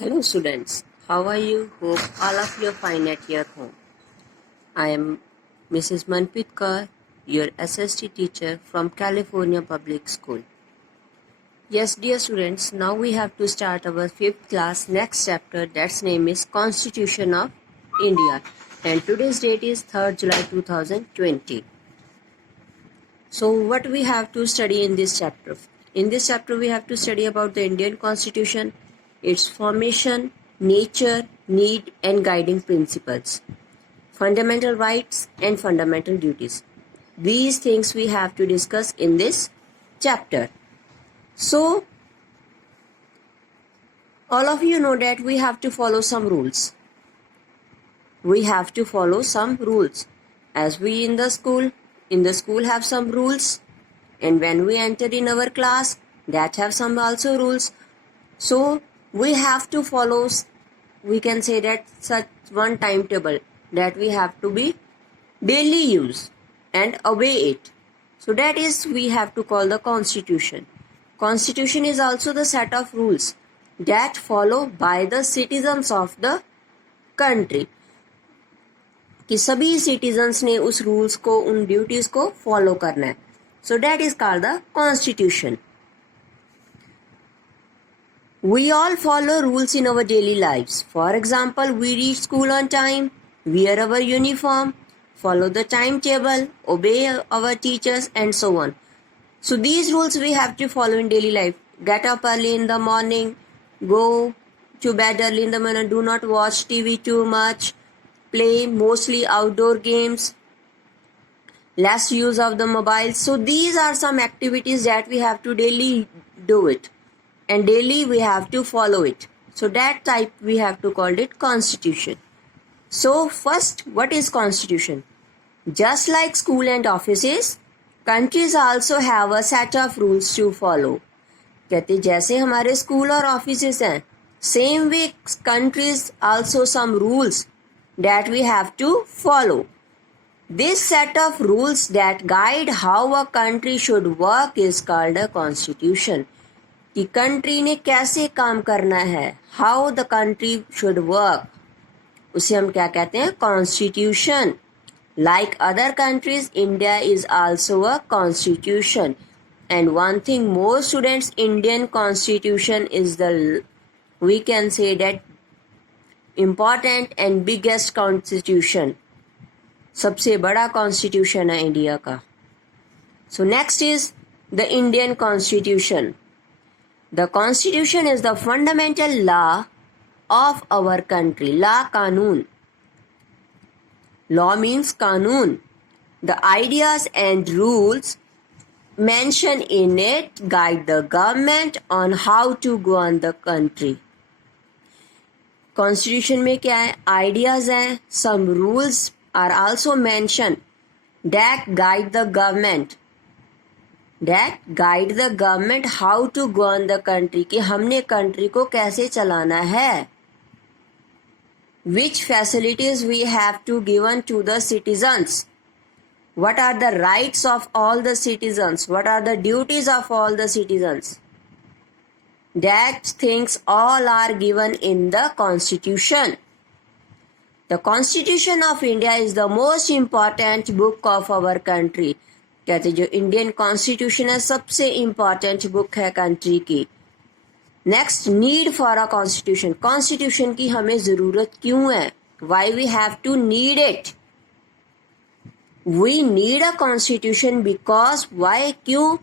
Hello students, how are you? Hope all of you are fine at your home. I am Mrs. Manpreet Kaur, your SST teacher from California Public School. Yes dear students, now we have to start our 5th class next chapter, that's name is Constitution of India, and today's date is 3rd July 2020. So what we have to study in this chapter? In this chapter we have to study about the Indian Constitution, its formation, nature, need and guiding principles, fundamental rights and fundamental duties. These things we have to discuss in this chapter. So all of you know that we have to follow some rules. We have to follow some rules. As we in the school have some rules, and when we enter in our class that have some also rules. So we have to follow, we can say that such one timetable that we have to be daily use and obey it. So that is we have to call the Constitution. Constitution is also the set of rules that follow by the citizens of the country, कि सभी citizens ने उस rules को, उन duties को follow करना है. So that is called the constitution. We all follow rules in our daily lives. For example, we reach school on time, wear our uniform, follow the timetable, obey our teachers and so on. So these rules we have to follow in daily life. Get up early in the morning, go to bed early in the morning, do not watch TV too much, play mostly outdoor games, less use of the mobile. So these are some activities that we have to daily do it. And daily we have to follow it. So that type we have to call it Constitution. So first, what is Constitution? Just like school and offices, countries also have a set of rules to follow. कहते जैसे हमारे school और offices हैं, same way countries also some rules that we have to follow. This set of rules that guide how a country should work is called a Constitution. कि country ने कैसे काम करना है, how the country should work, उसे हम क्या कहते हैं? Constitution. Like other countries, India is also a constitution. And one thing more students, Indian constitution is the, we can say that, important and biggest constitution. सबसे बड़ा constitution है India का. So next is the Indian constitution. The Constitution is the fundamental law of our country. Law, कानून. Law means कानून. The ideas and rules mentioned in it guide the government on how to govern the country. Constitution में क्या है? Ideas हैं. Some rules are also mentioned that guide the government. That guide the government how to govern the country, कि हमने country को कैसे चलाना है. Which facilities we have to given to the citizens. What are the rights of all the citizens? What are the duties of all the citizens? That things all are given in the Constitution. The Constitution of India is the most important book of our country. कहते जो Indian constitution है सबसे important book है country की. Next, need for a constitution. Constitution की हमें जरूरत क्यों है? Why we have to need it? We need a constitution because, why, क्यों?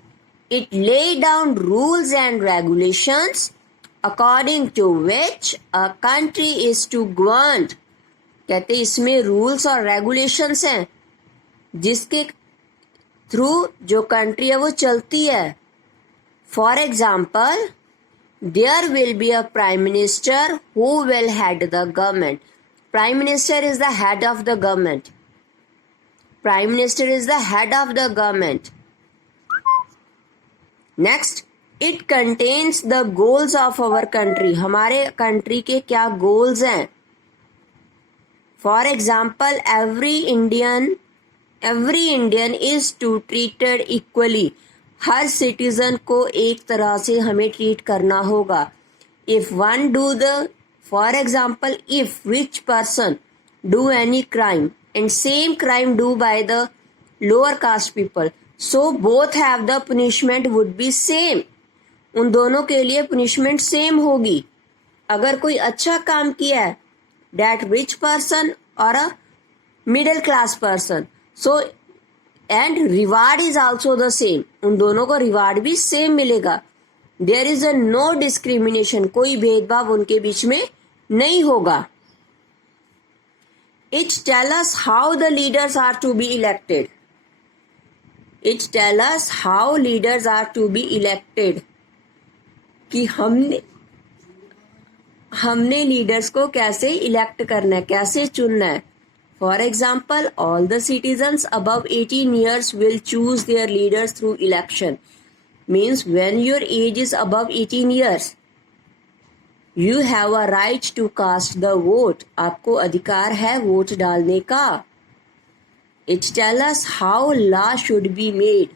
It lay down rules and regulations according to which a country is to govern. कहते इसमें rules और regulations हैं जिसके थ्रू जो कंट्री है वो चलती है. For example, there will be a prime minister who will head the government. Prime minister is the head of the government. Prime minister is the head of the government. Next, it contains the goals of our country. हमारे country के क्या goals हैं? For example, every Indian is to treated equally. हर citizen को एक तरह से हमें ट्रीट करना होगा. If one do the For example, if rich person do any crime and same crime do by the lower caste people, so both have the punishment would be same. उन दोनों के लिए punishment same होगी. अगर कोई अच्छा काम किया है, that rich person or a middle class person, so and reward is also the same. उन दोनों को reward भी same मिलेगा. There is a no discrimination. कोई भेदभाव उनके बीच में नहीं होगा. It tell us how the leaders are to be elected. It tell us how leaders are to be elected. कि हमने लीडर्स को कैसे इलेक्ट करना है, कैसे चुनना है. For example, all the citizens above 18 years will choose their leaders through election. Means when your age is above 18 years, you have a right to cast the vote. आपको अधिकार है वोट डालने का. It tell us how law should be made.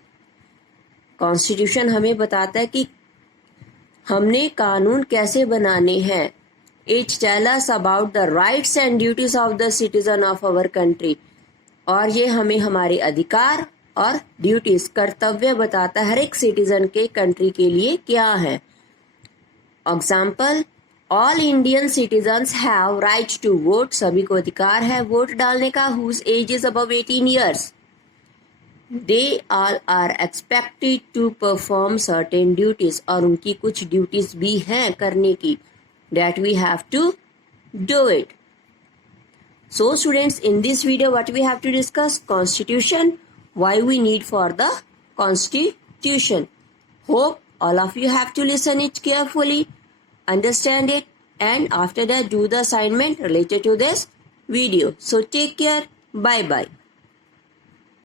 Constitution हमें बताता है कि हमने कानून कैसे बनाने हैं. It tell us about the rights and duties of the citizen of our country. और ये हमें हमारे अधिकार और ड्यूटीज, कर्तव्य बताता है हर एक सिटीजन के कंट्री के लिए क्या है. Example, all Indian citizens have right to vote. सभी को अधिकार है वोट डालने का. Whose age is above 18 years. They all are expected to perform certain duties. और उनकी कुछ ड्यूटीज भी हैं करने की. That we have to do it. So students, in this video what we have to discuss? Constitution. Why we need for the Constitution. Hope all of you have to listen it carefully, understand it, and after that do the assignment related to this video. So take care. Bye bye.